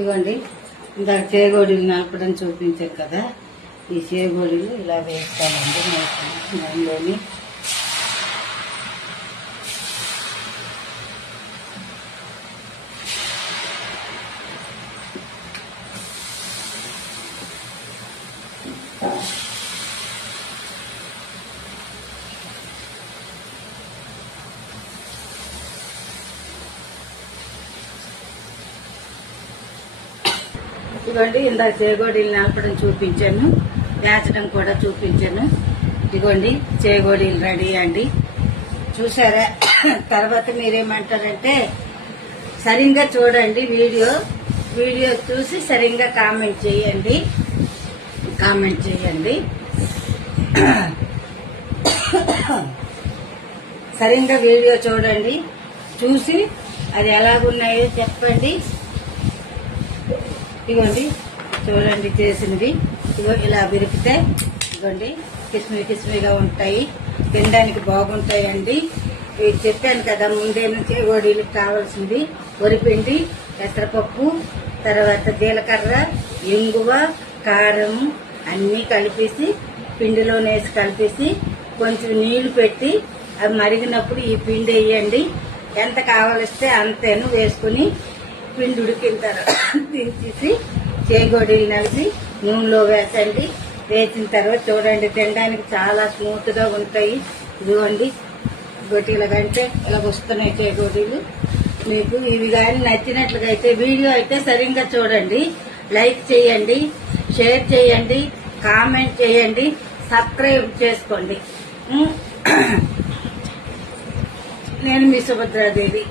ఇవ్వండి ఇందాక చేగోడీలు నలపడం చూపించారు కదా, ఈ చేగోడీలు ఇలా వేస్తామండి. దానిలోని ఇదిగోండి ఇందాక చేగోడీలు నలపడం చూపించాను, వేచడం కూడా చూపించాను. ఇదిగోండి చేగోడీలు రెడీ అండి, చూసారా? తర్వాత మీరేమంటారంటే సరిగ్గా చూడండి వీడియో చూసి సరిగ్గా కామెంట్ చేయండి. సరిగ్గా వీడియో చూడండి, చూసి అది ఎలాగున్నాయో చెప్పండి. ఇదిగోండి చూడండి చేసినవి, ఇగో ఇలా విరిపితే ఇదిగోండి కిస్మిగా ఉంటాయి, తినడానికి బాగుంటాయండి. ఇది చెప్పాను కదా ముందే నుంచి వడీలకు కావాల్సింది వరిపిండి, పెసరపప్పు, తర్వాత జీలకర్ర, ఇంగువ, కారం అన్నీ కలిపేసి పిండిలో వేసి కలిపేసి కొంచెం నీళ్లు పెట్టి అవి మరిగినప్పుడు ఈ పిండి వేయండి. ఎంత కావలిస్తే అంతేను వేసుకుని పిండి ఉడికిన తర్వాత తీసేసి చేగోడీలు నలిపి నూనెలో వేసండి. వేసిన తర్వాత చూడండి తినడానికి చాలా స్మూత్ గా ఉంటాయి. ఇదిగోండి గొట్టిల కంటే ఇలా వస్తున్నాయి చేగోడీలు. మీకు ఇవి కానీ నచ్చినట్లుగా అయితే వీడియో అయితే సరిగ్గా చూడండి, లైక్ చేయండి, షేర్ చేయండి, కామెంట్ చేయండి, సబ్స్క్రైబ్ చేసుకోండి. నేను మీ సుభద్రాదేవి.